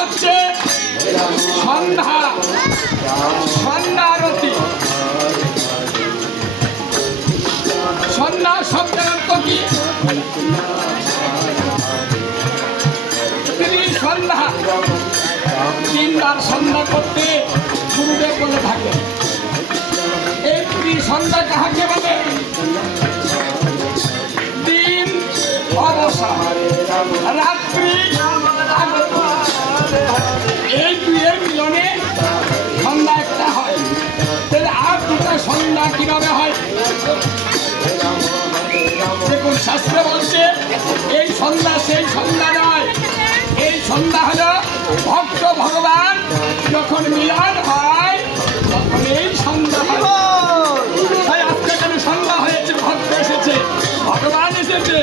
হচ্ছে সন্ধ্যা সন্ধ্যা আরতি। সন্ধ্যা শব্দের অর্থ কি? তিনি সন্ধ্যা তিনবার সন্ধ্যা করতে গুরুদেব বলে থাকে। এই সন্ধ্যা কাহাকে বলে? দিন অবসর, রাত্রি আগত, এই দুইয়ের মিলনে সন্ধ্যা একটা হয়। তাহলে আর দুটা সন্ধ্যা কিভাবে হয়? দেখুন, শাস্ত্র বলছে এই সন্ধ্যা সেই সন্ধ্যা নয়। এই সন্ধ্যা হলো ভক্ত ভগবান যখন মিলন হয় তখন এই সন্ধ্যা হয়। তাই আজকে কেন সন্ধ্যা হয়েছে? ভক্ত এসেছে, ভগবান এসেছে।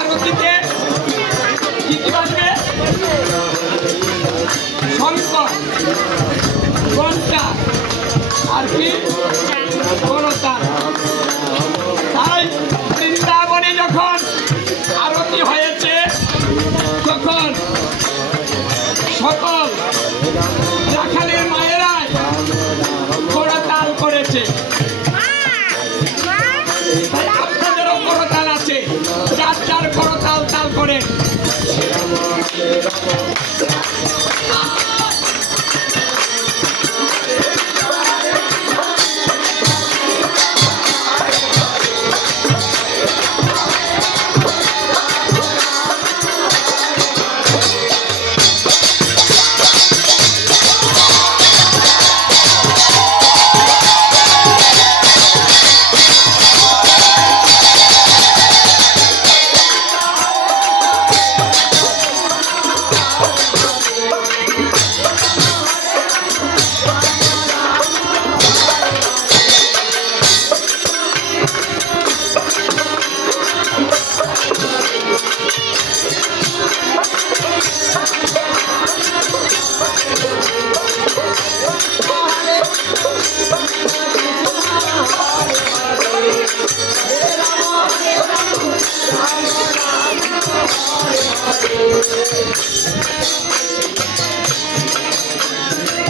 আরতিতে কি কি বাজবে? শঙ্কর, ঘণ্টা আর কি করতাল। তাই বৃন্দাবনে যখন আরতি হয়েছে তখন সকল রাখালের মায়েরাই করতাল করেছে। আপনাদেরও করতাল আছে, যার যার করতাল তাল করে।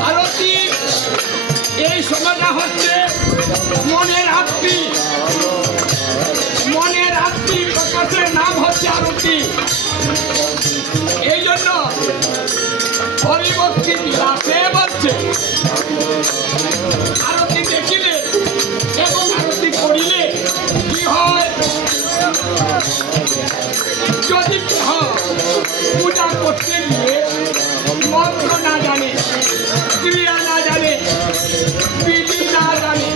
আরতি এই সময়টা হচ্ছে মনের আরতি। মনের আরতি প্রকাশের নাম হচ্ছে আরতি। এই জন্য হরিভক্তি বিলাসে বলছে আরতি দেখিলে এবং আরতি করিলে কি হয়? যদি পূজা করতে গিয়ে মন্ত্র না জানে, ক্রিয়া না জানে, বিধি না জানে,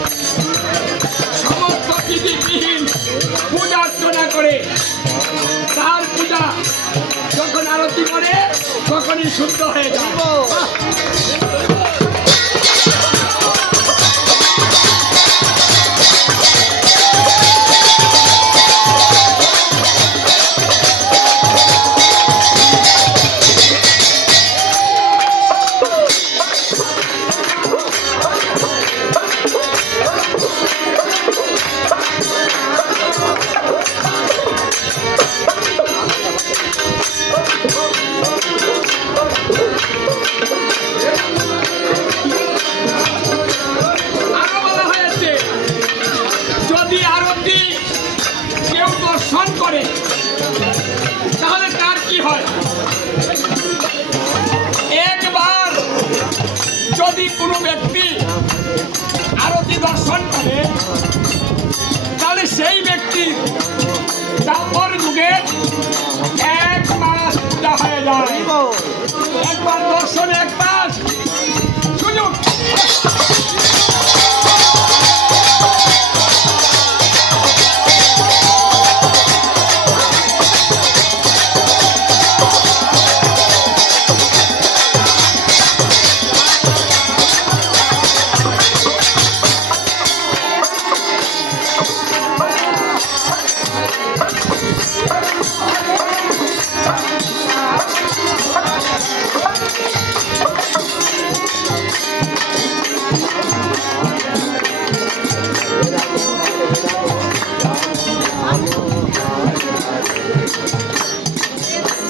সমস্ত বিধিবিহীন পূজা অর্চনা করে, তার পূজা যখন আরতি করে তখনই শুদ্ধ হয়ে যায়। যদি কোনো ব্যক্তি আরতি শাসন করে, তাহলে সেই ব্যক্তি তারপর যুগে 1 মাস পূজা হয়ে যায়। একবার দর্শনে 1 মাস সুযোগ।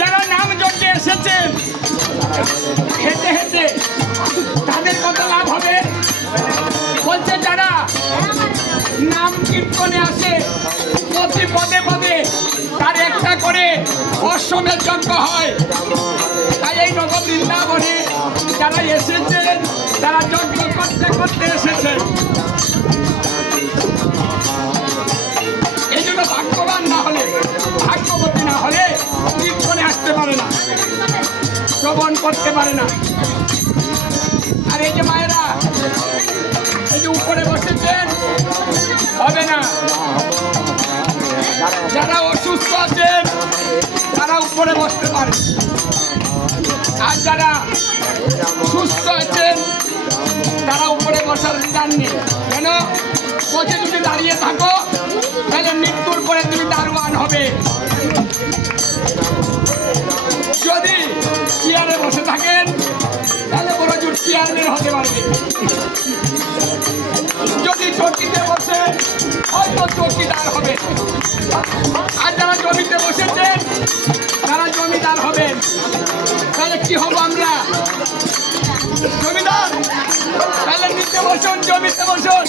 যারা নাম যজ্ঞে এসেছেন হেঁটে হেঁটে, তাদের কত লাভ হবে? বলছে যারা নাম কীর্তনে আসে প্রতি পদে পদে তার একটা করে অশ্বমেধ যজ্ঞ হয়। তাই এই নব বৃন্দাবনে যারা এসেছেন তারা যজ্ঞ করতে করতে এসেছেন। এই জন্য ভাগ্যবান না হলে, ভাগ্যবতী না হলে কীর্তনে আসতে পারে না, শ্রবণ করতে পারে না। আর এই যে মায়েরা এই যে উপরে বসেছেন, হবে না। যারা অসুস্থ আছেন তারা উপরে বসতে পারে, আর যারা সুস্থ আছেন তারা উপরে বসার স্থান নেই। কেন? বসে যদি দাঁড়িয়ে থাকো তাহলে মৃত্যুর পরে তুমি দারোয়ান হবে। যদি চেয়ারে বসে থাকেন তাহলে বড় জোর চেয়ারম্যান হতে পারবে। যদি চৌকিতে বসে হয়তো চৌকিদার হবে। আর যারা জমিতে বসেছেন তারা জমিদার হবেন। তাহলে কি হবো আমরা? জমিদার। তাহলে নিচে বসুন, জমিতে বসুন।